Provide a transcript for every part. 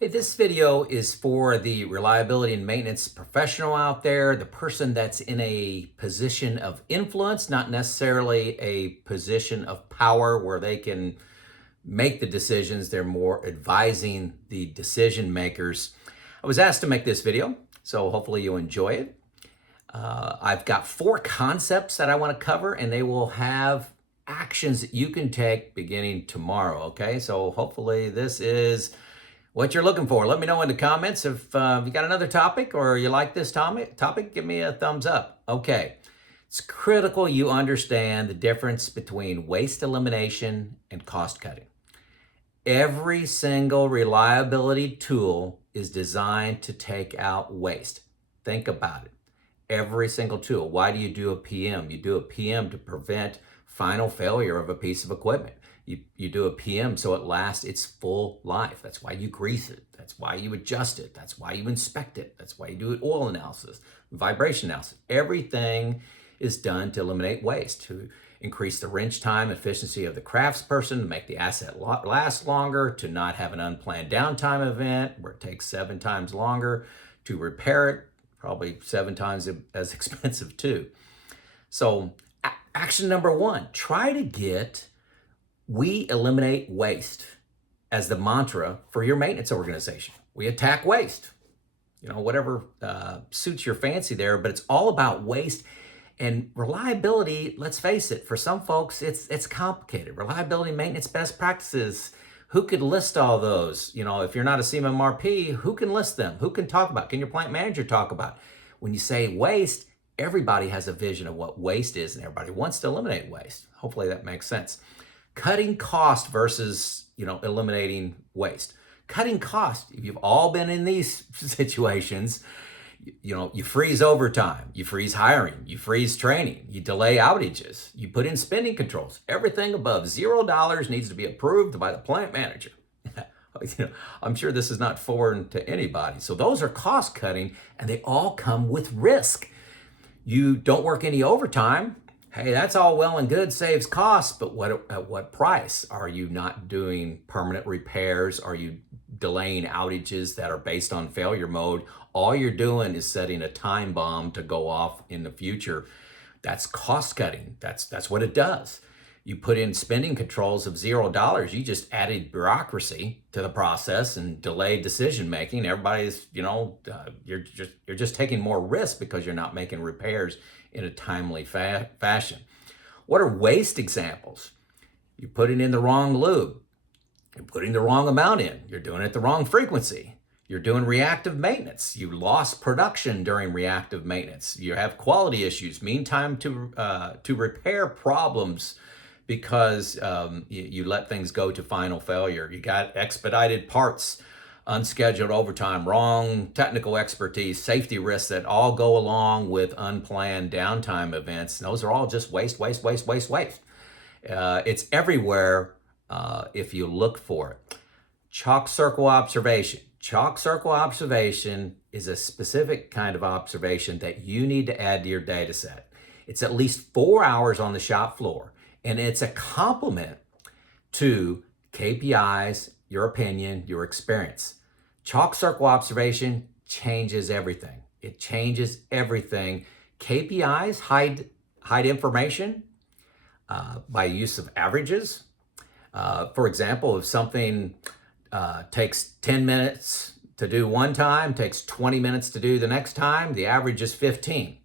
Hey, this video is for the reliability and maintenance professional out there, the person that's in a position of influence, not necessarily a position of power where they can make the decisions. They're more advising the decision makers. I was asked to make this video, so hopefully you'll enjoy it. I've got 4 concepts that I want to cover, and they will have actions that you can take beginning tomorrow, okay? So hopefully this is what you're looking for. Let me know in the comments if you got another topic or you like this topic, give me a thumbs up. Okay, it's critical you understand the difference between waste elimination and cost cutting. Every single reliability tool is designed to take out waste. Think about it. Every single tool. Why do you do a PM? You do a PM to prevent final failure of a piece of equipment. You do a PM so it lasts its full life. That's why you grease it. That's why you adjust it. That's why you inspect it. That's why you do oil analysis, vibration analysis. Everything is done to eliminate waste, to increase the wrench time efficiency of the craftsperson, to make the asset last longer, to not have an unplanned downtime event where it takes 7 times longer to repair it, probably 7 times as expensive too. So action number 1, try to get "we eliminate waste" as the mantra for your maintenance organization. We attack waste. Whatever suits your fancy there, but it's all about waste. And reliability, let's face it, for some folks, it's complicated. Reliability, maintenance, best practices. Who could list all those? If you're not a CMMRP, who can list them? Who can talk about? Can your plant manager talk about? When you say waste, everybody has a vision of what waste is, and everybody wants to eliminate waste. Hopefully that makes sense. Cutting cost versus, eliminating waste. Cutting cost, if you've all been in these situations, you freeze overtime, you freeze hiring, you freeze training, you delay outages, you put in spending controls. Everything above $0 needs to be approved by the plant manager. I'm sure this is not foreign to anybody. So those are cost cutting, and they all come with risk. You don't work any overtime. Hey, that's all well and good, saves costs, but at what price? Are you not doing permanent repairs? Are you delaying outages that are based on failure mode? All you're doing is setting a time bomb to go off in the future. That's cost cutting. That's what it does. You put in spending controls of $0. You just added bureaucracy to the process and delayed decision making. Everybody's, you're just taking more risk because you're not making repairs in a timely fashion. What are waste examples? You're putting in the wrong lube. You're putting the wrong amount in. You're doing it the wrong frequency. You're doing reactive maintenance. You lost production during reactive maintenance. You have quality issues. Meantime to repair problems because you let things go to final failure. You got expedited parts, unscheduled overtime, wrong technical expertise, safety risks that all go along with unplanned downtime events. And those are all just waste. It's everywhere if you look for it. Chalk circle observation. Chalk circle observation is a specific kind of observation that you need to add to your data set. It's at least 4 hours on the shop floor, and it's a complement to KPIs, your opinion, your experience. Chalk circle observation changes everything. It changes everything. KPIs hide information by use of averages. For example, if something takes 10 minutes to do one time, takes 20 minutes to do the next time, the average is 15.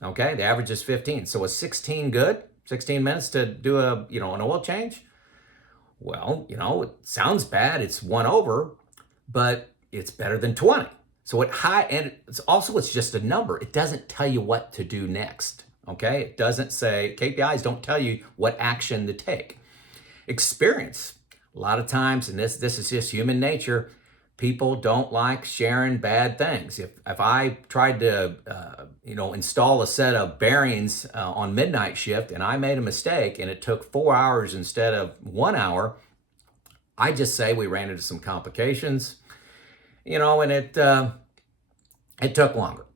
Okay, the average is 15. So is 16 good? 16 minutes to do an oil change? Well, it sounds bad. It's 1 over, but it's better than 20. So it's just a number. It doesn't tell you what to do next. Okay, it doesn't say, KPIs don't tell you what action to take. Experience. A lot of times, and this is just human nature, people don't like sharing bad things. If I tried to install a set of bearings on midnight shift and I made a mistake and it took 4 hours instead of 1 hour, I just say we ran into some complications, and it took longer.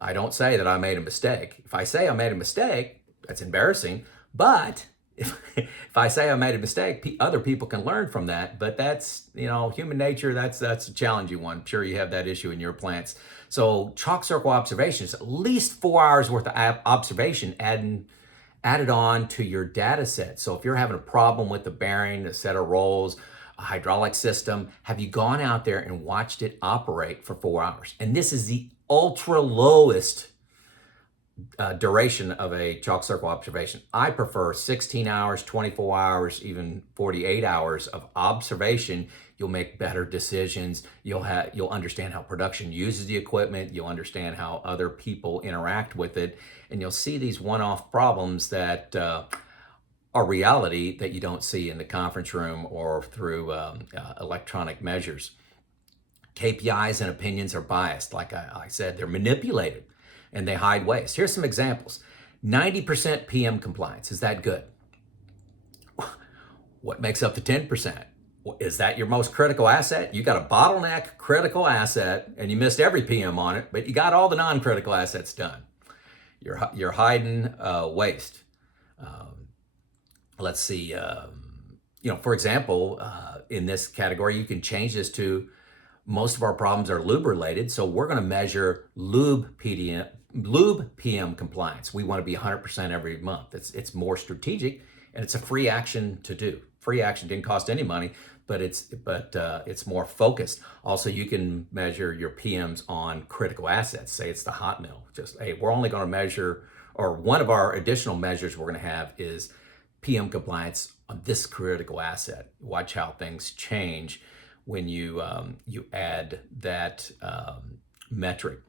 I don't say that I made a mistake. If I say I made a mistake, that's embarrassing, but if I say I made a mistake, other people can learn from that. But that's, human nature. That's a challenging one. I'm sure you have that issue in your plants. So chalk circle observations, at least 4 hours worth of observation added on to your data set. So if you're having a problem with the bearing, a set of rolls, a hydraulic system, have you gone out there and watched it operate for 4 hours? And this is the ultra lowest duration of a chalk circle observation. I prefer 16 hours, 24 hours, even 48 hours of observation. You'll make better decisions. You'll understand how production uses the equipment. You'll understand how other people interact with it. And you'll see these one-off problems that are reality that you don't see in the conference room or through electronic measures. KPIs and opinions are biased. Like I said, they're manipulated and they hide waste. Here's some examples. 90% PM compliance. Is that good? What makes up the 10%? Is that your most critical asset? You got a bottleneck critical asset and you missed every PM on it, but you got all the non-critical assets done. You're hiding waste. Let's see, for example, in this category, you can change this to most of our problems are lube related. So we're going to measure lube PM compliance. We want to be 100% every month. It's more strategic and it's a free action to do. Free action didn't cost any money, but it's more focused. Also, you can measure your PMs on critical assets. Say it's the hot mill. Just, hey, we're only going to measure, or one of our additional measures we're going to have is PM compliance on this critical asset. Watch how things change when you add that metric.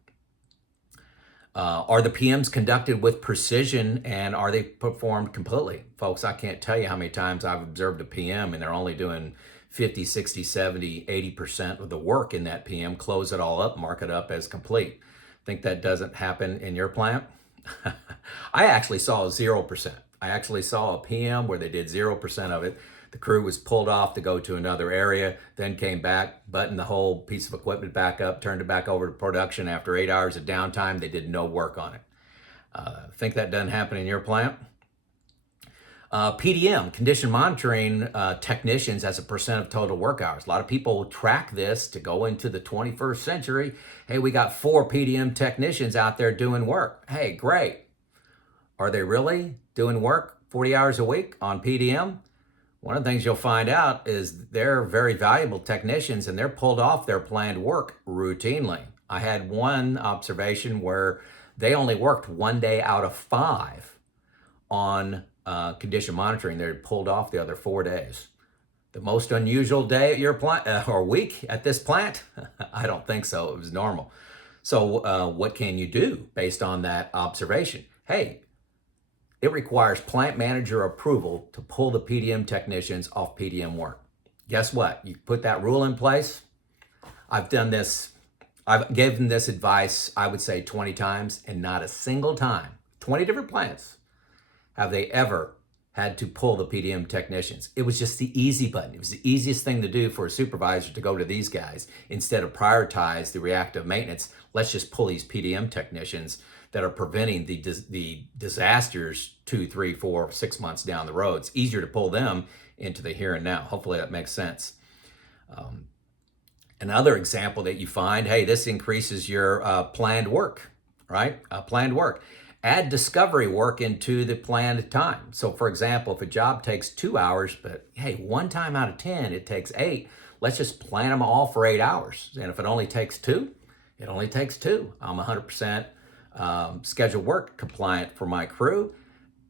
Are the PMs conducted with precision and are they performed completely? Folks, I can't tell you how many times I've observed a PM and they're only doing 50, 60, 70, 80% of the work in that PM, close it all up, mark it up as complete. Think that doesn't happen in your plant? I actually saw 0%. I actually saw a PM where they did 0% of it. The crew was pulled off to go to another area, then came back, buttoned the whole piece of equipment back up, turned it back over to production. After 8 hours of downtime, they did no work on it. Think that doesn't happen in your plant? PDM, condition monitoring technicians as a percent of total work hours. A lot of people track this to go into the 21st century. Hey, we got 4 PDM technicians out there doing work. Hey, great. Are they really doing work 40 hours a week on PDM? One of the things you'll find out is they're very valuable technicians and they're pulled off their planned work routinely. I had one observation where they only worked 1 day out of 5 on condition monitoring. They're pulled off the other 4 days. The most unusual day at your plant or week at this plant? I don't think so. It was normal. So what can you do based on that observation? Hey, it requires plant manager approval to pull the PDM technicians off PDM work. Guess what? You put that rule in place. I've done this. I've given this advice, I would say 20 times, and not a single time, 20 different plants, have they ever had to pull the PDM technicians. It was just the easy button. It was the easiest thing to do for a supervisor to go to these guys instead of prioritize the reactive maintenance. Let's just pull these PDM technicians that are preventing the disasters 2, 3, 4, 6 months down the road. It's easier to pull them into the here and now. Hopefully that makes sense. Another example that you find, hey, this increases your planned work, right? Planned work. Add discovery work into the planned time. So for example, if a job takes 2 hours, but hey, 1 time out of 10, it takes 8, let's just plan them all for 8 hours. And if it only takes 2, it only takes 2. I'm 100% schedule work compliant for my crew,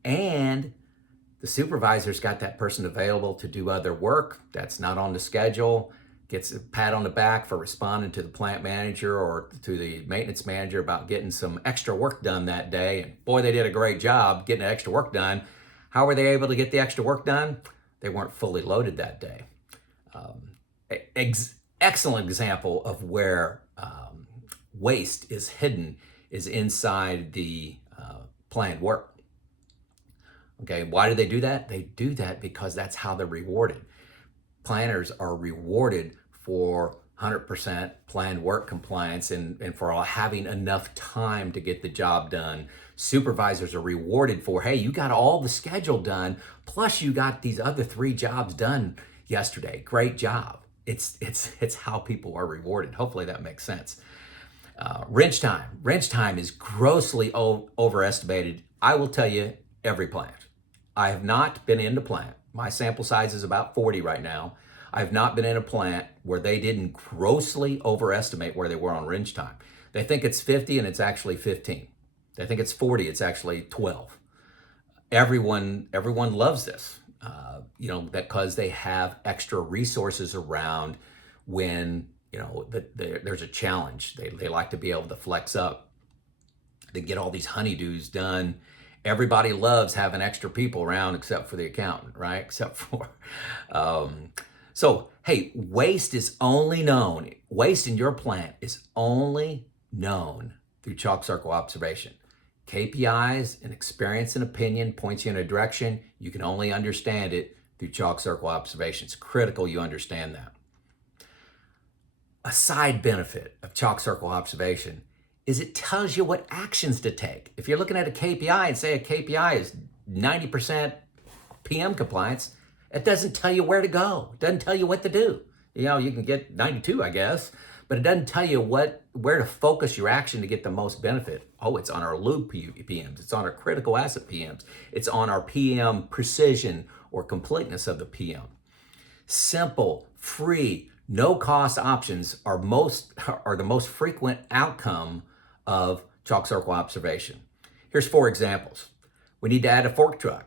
and the supervisor's got that person available to do other work that's not on the schedule, gets a pat on the back for responding to the plant manager or to the maintenance manager about getting some extra work done that day. And boy, they did a great job getting the extra work done. How were they able to get the extra work done? They weren't fully loaded that day. Excellent example of where waste is hidden is inside the planned work. Okay, why do they do that? They do that because that's how they're rewarded. Planners are rewarded for 100% planned work compliance and for having enough time to get the job done. Supervisors are rewarded for, hey, you got all the schedule done, plus you got these other 3 jobs done yesterday. Great job. It's how people are rewarded. Hopefully that makes sense. Wrench time. Wrench time is grossly overestimated. I will tell you, every plant. I have not been in a plant. My sample size is about 40 right now. I have not been in a plant where they didn't grossly overestimate where they were on wrench time. They think it's 50 and it's actually 15. They think it's 40, it's actually 12. Everyone loves this, because they have extra resources around when there's a challenge. They like to be able to flex up. They get all these honeydews done. Everybody loves having extra people around except for the accountant, right? So, hey, waste in your plant is only known through chalk circle observation. KPIs and experience and opinion points you in a direction. You can only understand it through chalk circle observation. It's critical you understand that. A side benefit of chalk circle observation is it tells you what actions to take. If you're looking at a KPI and say a KPI is 90% PM compliance, it doesn't tell you where to go. It doesn't tell you what to do. You can get 92, I guess, but it doesn't tell you where to focus your action to get the most benefit. Oh, it's on our lube PMs. It's on our critical asset PMs. It's on our PM precision or completeness of the PM. Simple, free, no-cost options are the most frequent outcome of chalk circle observation. Here's 4 examples. We need to add a fork truck.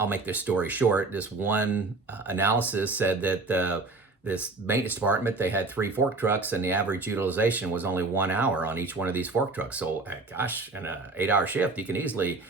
I'll make this story short. This one analysis said that this maintenance department, they had 3 fork trucks and the average utilization was only 1 hour on each one of these fork trucks. So gosh, in an 8-hour shift, you can easily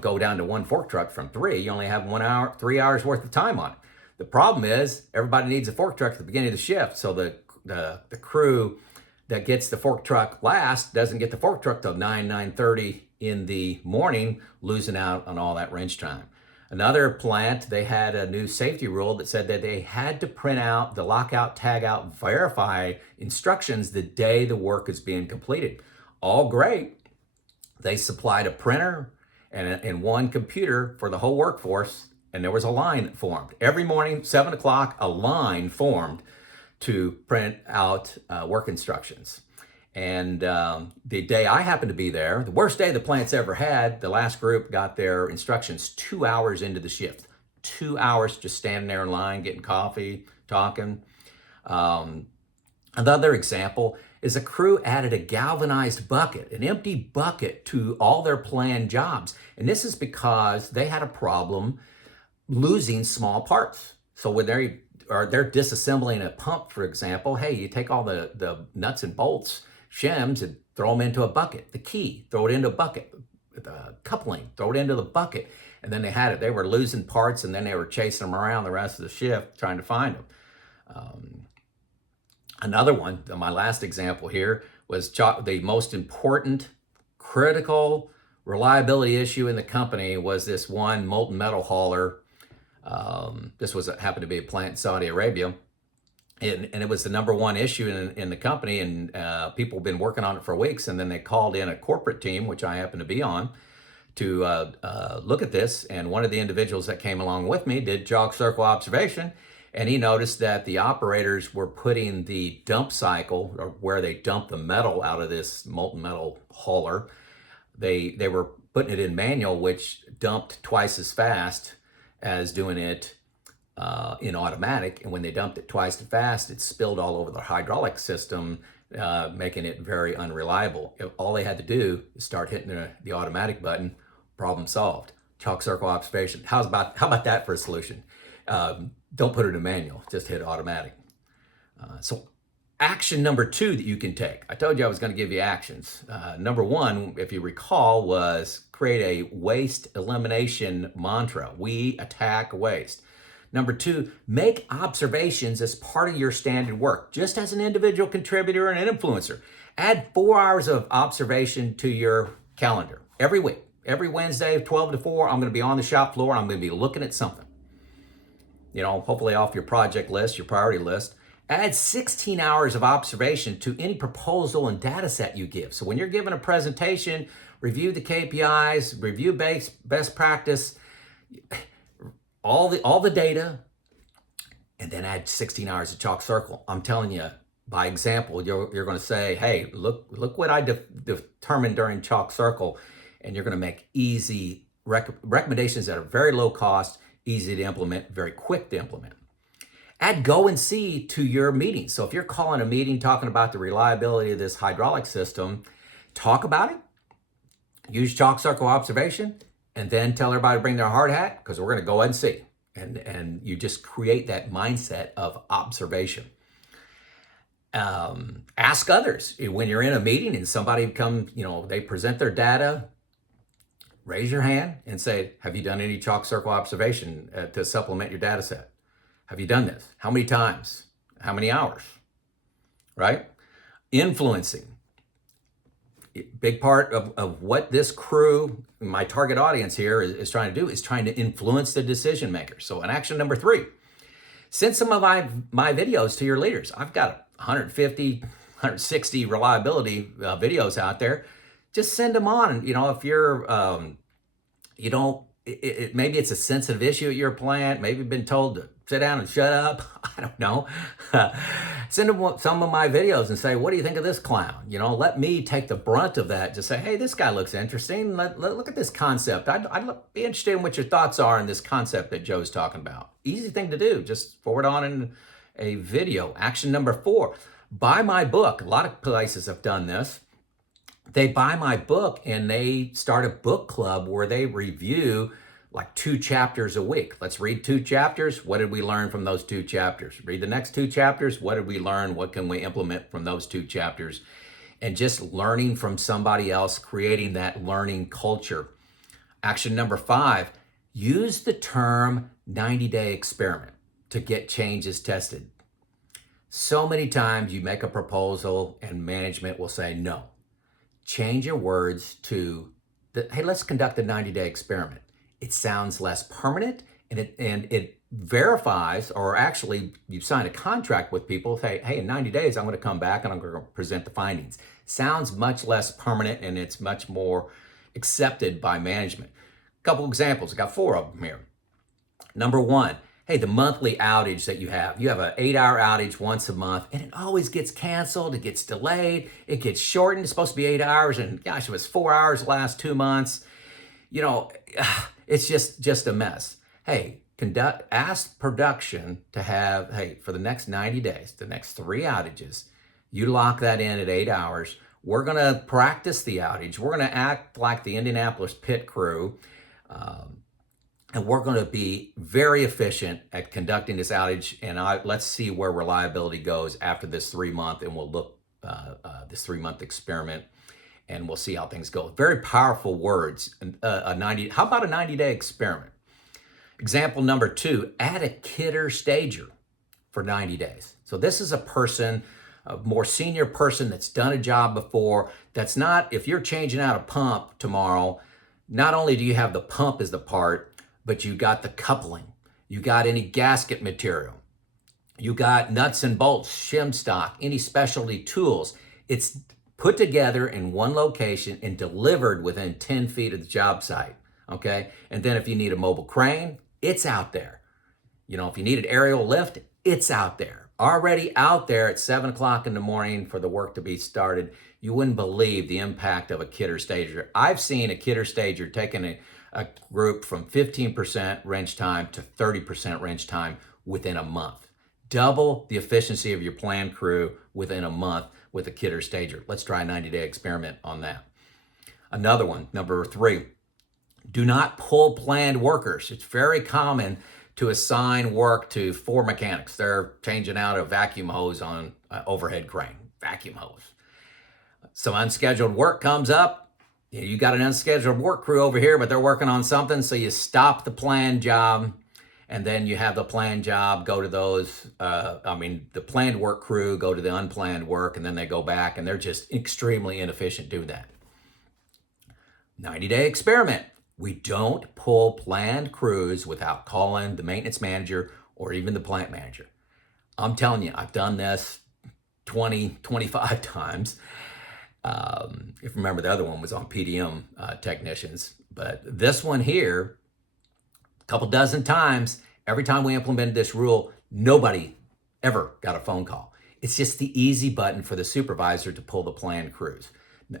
go down to 1 fork truck from 3. You only have 1 hour, 3 hours worth of time on it. The problem is everybody needs a fork truck at the beginning of the shift. So the crew that gets the fork truck last doesn't get the fork truck till 9:30 in the morning, losing out on all that wrench time. Another plant, they had a new safety rule that said that they had to print out the lockout, tagout, verify instructions the day the work is being completed. All great. They supplied a printer and 1 computer for the whole workforce, and there was a line formed. Every morning, 7 o'clock, a line formed to print out work instructions. And the day I happened to be there, the worst day the plant's ever had, the last group got their instructions 2 hours into the shift. 2 hours just standing there in line, getting coffee, talking. Another example is a crew added a galvanized bucket, an empty bucket, to all their planned jobs. And this is because they had a problem losing small parts. So when they're disassembling a pump, for example, hey, you take all the nuts and bolts, shims, and throw them into a bucket. The key, throw it into a bucket. The coupling, throw it into the bucket. And then they were losing parts, and then they were chasing them around the rest of the shift trying to find them. Another one, my last example here, was the most important, critical reliability issue in the company was this one molten metal hauler. This happened to be a plant in Saudi Arabia. And it was the number 1 issue in the company, and people have been working on it for weeks, and then they called in a corporate team, which I happen to be on, to look at this. And one of the individuals that came along with me did chalk circle observation, and he noticed that the operators were putting the dump cycle, or where they dump the metal out of this molten metal hauler, they were putting it in manual, which dumped twice as fast as doing it in automatic. And when they dumped it twice as fast, it spilled all over the hydraulic system, making it very unreliable. All they had to do is start hitting the automatic button. Problem solved. Chalk circle observation. How about that for a solution? Don't put it in manual, just hit automatic. So action number 2 that you can take. I told you I was going to give you actions. Number 1, if you recall, was create a waste elimination mantra. We attack waste. Number 2, make observations as part of your standard work, just as an individual contributor and an influencer. Add 4 hours of observation to your calendar every week. Every Wednesday, 12 to 4, I'm going to be on the shop floor. I'm going to be looking at something. Hopefully off your project list, your priority list. Add 16 hours of observation to any proposal and data set you give. So when you're giving a presentation, review the KPIs, review best practice, all the data, and then add 16 hours of chalk circle. I'm telling you, by example, you're going to say, hey, look what I determined during chalk circle, and you're going to make easy recommendations that are very low cost, easy to implement, very quick to implement. Add go and see to your meeting. So if you're calling a meeting talking about the reliability of this hydraulic system, talk about it, use chalk circle observation, and then tell everybody to bring their hard hat because we're going to go ahead and see. And you just create that mindset of observation. Ask others when you're in a meeting and somebody comes, they present their data. Raise your hand and say, have you done any chalk circle observation to supplement your data set? Have you done this? How many times? How many hours? Right? Influencing. Big part of what this crew, my target audience here is trying to do is trying to influence the decision makers. So in action number 3, send some of my videos to your leaders. I've got 150, 160 reliability videos out there. Just send them on. And, if you're, maybe it's a sensitive issue at your plant. Maybe you've been told to sit down and shut up. I don't know. Send them some of my videos and say, what do you think of this clown? Let me take the brunt of that. Just say, hey, this guy looks interesting. Look at this concept. I'd be interested in what your thoughts are in this concept that Joe's talking about. Easy thing to do. Just forward on in a video. Action number 4, buy my book. A lot of places have done this. They buy my book and they start a book club where they review like 2 chapters a week. Let's read 2 chapters. What did we learn from those 2 chapters? Read the next 2 chapters. What did we learn? What can we implement from those 2 chapters? And just learning from somebody else, creating that learning culture. Action number 5, use the term 90-day experiment to get changes tested. So many times you make a proposal and management will say no. Change your words to, hey, let's conduct a 90-day experiment. It sounds less permanent and it verifies, or actually you sign a contract with people, say, hey, in 90 days, I'm going to come back and I'm going to present the findings. Sounds much less permanent and it's much more accepted by management. A couple examples, I got 4 of them here. Number 1, hey, the monthly outage that you have an 8-hour outage once a month and it always gets canceled, it gets delayed, it gets shortened. It's supposed to be 8 hours and gosh, it was 4 hours the last 2 months. It's just a mess. Hey, ask production to have, hey, for the next 90 days, the next 3 outages, you lock that in at 8 hours. We're going to practice the outage. We're going to act like the Indianapolis pit crew. And we're going to be very efficient at conducting this outage. And let's see where reliability goes after this 3-month. And we'll look this 3-month experiment. And we'll see how things go. Very powerful words. How about a 90-day experiment? Example number 2, add a kidder stager for 90 days. So this is a person, a more senior person that's done a job before. That's not, if you're changing out a pump tomorrow, not only do you have the pump as the part, but you got the coupling. You got any gasket material. You got nuts and bolts, shim stock, any specialty tools. It's put together in one location and delivered within 10 feet of the job site, okay? And then if you need a mobile crane, it's out there. If you need an aerial lift, it's out there. Already out there at 7 o'clock in the morning for the work to be started. You wouldn't believe the impact of a kidder stager. I've seen a kidder stager taking a group from 15% wrench time to 30% wrench time within a month. Double the efficiency of your planned crew within a month with a kidder stager. Let's try a 90-day experiment on that. Another one, number 3, do not pull planned workers. It's very common to assign work to 4 mechanics. They're changing out a vacuum hose on an overhead crane, vacuum hose. Some unscheduled work comes up. You got an unscheduled work crew over here, but they're working on something. So you stop the planned job and then you have the planned job go to those, the planned work crew go to the unplanned work and then they go back and they're just extremely inefficient doing that. 90-day experiment. We don't pull planned crews without calling the maintenance manager or even the plant manager. I'm telling you, I've done this 20, 25 times. If you remember, the other one was on PDM technicians. But this one here, a couple dozen times, every time we implemented this rule, nobody ever got a phone call. It's just the easy button for the supervisor to pull the planned crews.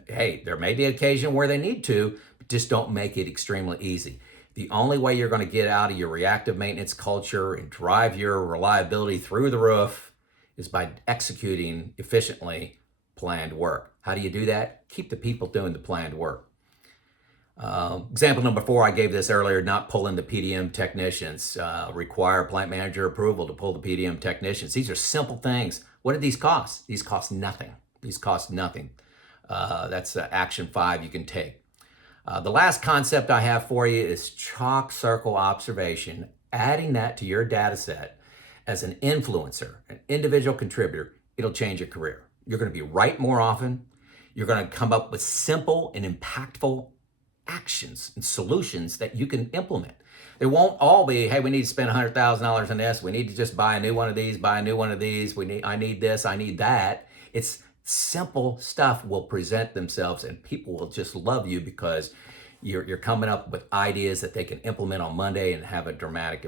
Hey, there may be an occasion where they need to, but just don't make it extremely easy. The only way you're going to get out of your reactive maintenance culture and drive your reliability through the roof is by executing efficiently planned work. How do you do that? Keep the people doing the planned work. Example number 4, I gave this earlier, not pulling the PDM technicians. Require plant manager approval to pull the PDM technicians. These are simple things. What do these cost? These cost nothing. These cost nothing. That's action 5 you can take. The last concept I have for you is chalk circle observation. Adding that to your data set as an influencer, an individual contributor, it'll change your career. You're going to be right more often. You're going to come up with simple and impactful actions and solutions that you can implement. They won't all be, hey, we need to spend $100,000 on this. We need to just buy a new one of these, buy a new one of these. I need this, I need that. It's simple stuff will present themselves and people will just love you because you're coming up with ideas that they can implement on Monday and have a dramatic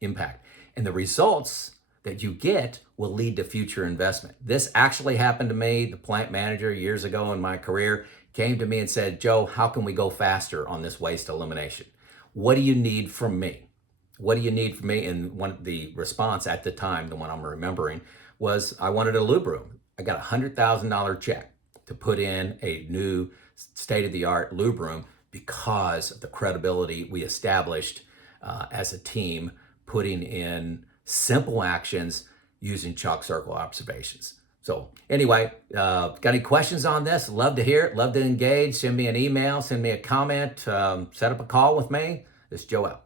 impact. And the results that you get will lead to future investment. This actually happened to me. The plant manager years ago in my career came to me and said, Joe, how can we go faster on this waste elimination? What do you need from me? What do you need from me? And the response at the time, the one I'm remembering, was I wanted a lube room. I got a $100,000 check to put in a new state-of-the-art lube room because of the credibility we established as a team, putting in simple actions using chalk circle observations. So anyway, got any questions on this? Love to hear it. Love to engage. Send me an email. Send me a comment. Set up a call with me. This is Joe out.